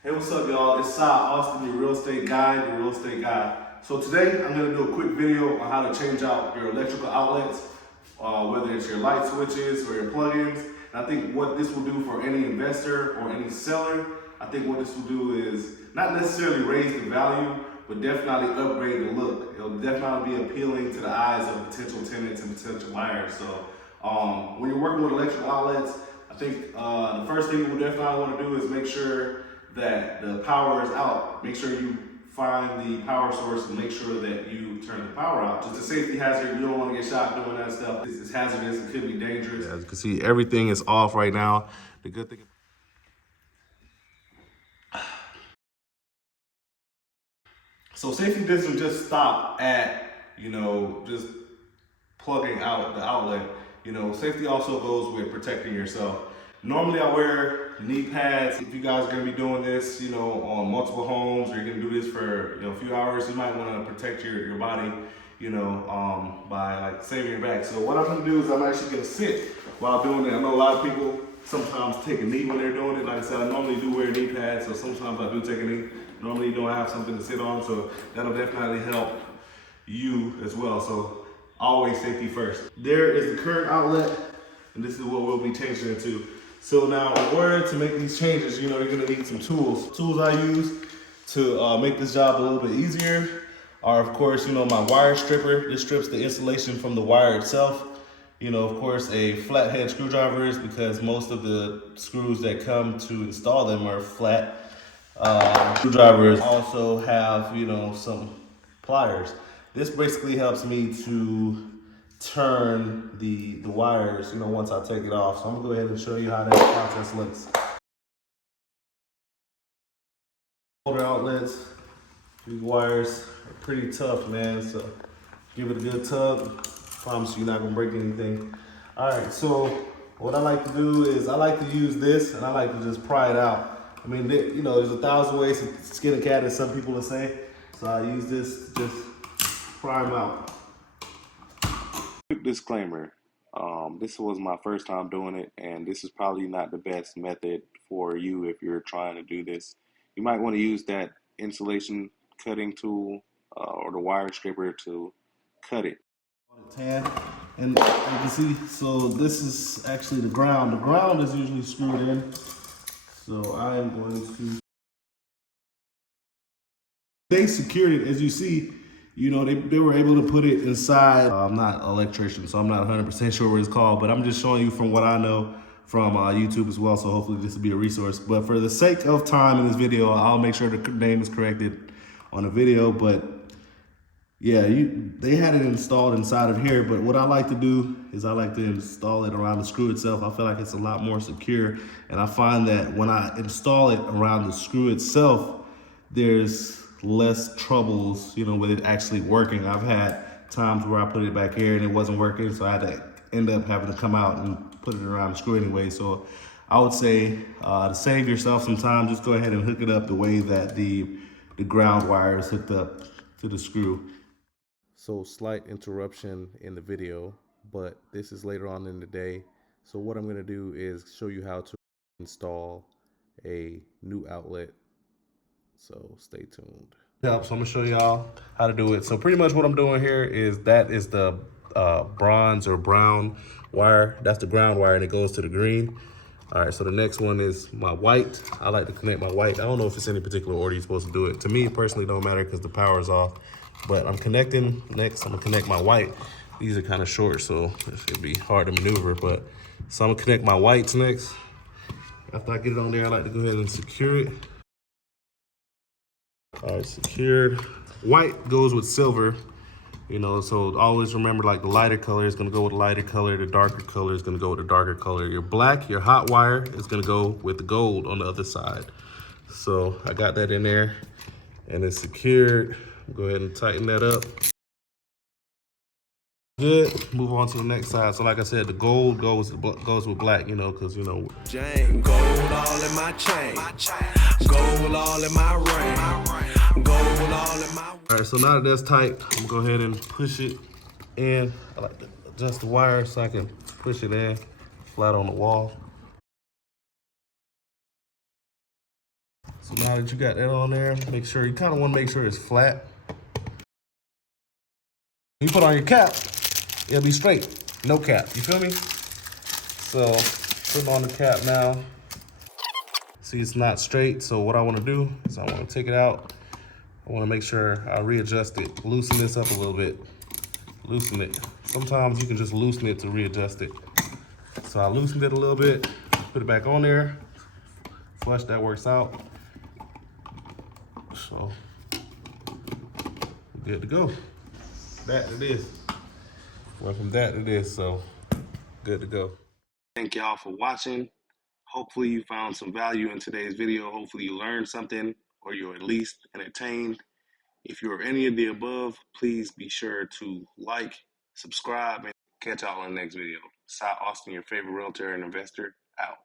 Hey, what's up, y'all? It's Cy Austin, your real estate guy, your real estate guy. So today, I'm gonna do a quick video on how to change out your electrical outlets, whether it's your light switches or your plugins. And I think what this will do for any investor or any seller, I think what this will do is not necessarily raise the value, but definitely upgrade the look. It'll definitely be appealing to the eyes of potential tenants and potential buyers. So when you're working with electrical outlets, I think the first thing we definitely want to do is make sure that the power is out. Make sure you find the power source and make sure that you turn the power out. Just a safety hazard, you don't want to get shot doing that stuff. It's hazardous, it could be dangerous. As you can see, everything is off right now. The good thing. So safety doesn't just stop at, just plugging out the outlet. Safety also goes with protecting yourself. Normally I wear knee pads. If you guys are gonna be doing this, on multiple homes, or you're gonna do this for a few hours, you might wanna protect your body, by like saving your back. So what I'm gonna do is I'm actually gonna sit while doing it. I know a lot of people sometimes take a knee when they're doing it. Like I said, I normally do wear knee pads, so sometimes I do take a knee. Normally you don't have something to sit on, so that'll definitely help you as well. So always safety first. There is the current outlet, and this is what we'll be changing it to. So now in order to make these changes, you're gonna need some tools. Tools I use to make this job a little bit easier are, of course, my wire stripper. This strips the insulation from the wire itself. Of course, a flathead screwdrivers, because most of the screws that come to install them are flat. Screwdrivers also have, some pliers. This basically helps me to turn the wires, once I take it off. So I'm gonna go ahead and show you how that process looks. Older outlets, these wires are pretty tough, man. So give it a good tug. Promise you, you're not gonna break anything. All right, so what I like to do is I like to use this, and I like to just pry it out. I mean, there's 1,000 ways to skin a cat, as some people will say. So I use this to just pry them out. Quick disclaimer, this was my first time doing it, and this is probably not the best method for you if you're trying to do this. You might want to use that insulation cutting tool or the wire stripper to cut it. And you can see, so this is actually the ground. The ground is usually screwed in. So I am going to. They secured it, as you see. They were able to put it inside. I'm not an electrician, so I'm not 100% sure what it's called, but I'm just showing you from what I know from YouTube as well, so hopefully this will be a resource. But for the sake of time in this video, I'll make sure the name is corrected on the video. But yeah, they had it installed inside of here, but what I like to do is I like to install it around the screw itself. I feel like it's a lot more secure, and I find that when I install it around the screw itself, there's less troubles, with it actually working. I've had times where I put it back here and it wasn't working, so I had to end up having to come out and put it around the screw anyway. So I would say to save yourself some time, just go ahead and hook it up the way that the ground wire is hooked up to the screw. So slight interruption in the video, but this is later on in the day. So what I'm going to do is show you how to install a new outlet. So stay tuned. Yeah, so I'm gonna show y'all how to do it. So pretty much what I'm doing here is that is the bronze or brown wire. That's the ground wire, and it goes to the green. All right, so the next one is my white. I like to connect my white. I don't know if it's any particular order you're supposed to do it. To me, personally, don't matter because the power is off. But I'm connecting next. I'm gonna connect my white. These are kind of short, so it should be hard to maneuver. But so I'm gonna connect my whites next. After I get it on there, I like to go ahead and secure it. All right, secured. White goes with silver, so always remember, like, the lighter color is gonna go with the lighter color, the darker color is gonna go with the darker color. Your black, your hot wire, is gonna go with the gold on the other side. So I got that in there, and it's secured. Go ahead and tighten that up. Good. Move on to the next side. So like I said, the gold goes with black, because Jane, gold all in my chain, gold all in my ring, gold all in my. All right, so now that that's tight, I'm gonna go ahead and push it in. I like to adjust the wire so I can push it in flat on the wall. So now that you got that on there, make sure, you kind of want to make sure it's flat. When you put on your cap, it'll be straight, no cap, you feel me? So put on the cap now. See, it's not straight, so what I want to do is I want to take it out. I want to make sure I readjust it, loosen this up a little bit, loosen it. Sometimes you can just loosen it to readjust it. So I loosened it a little bit, put it back on there, flush, that works out. So, good to go. That it is. Went from that to this, so good to go. Thank y'all for watching. Hopefully you found some value in today's video. Hopefully you learned something, or you're at least entertained. If you're any of the above, please be sure to like, subscribe, and catch y'all in the next video. Cy Austin, your favorite realtor and investor, out.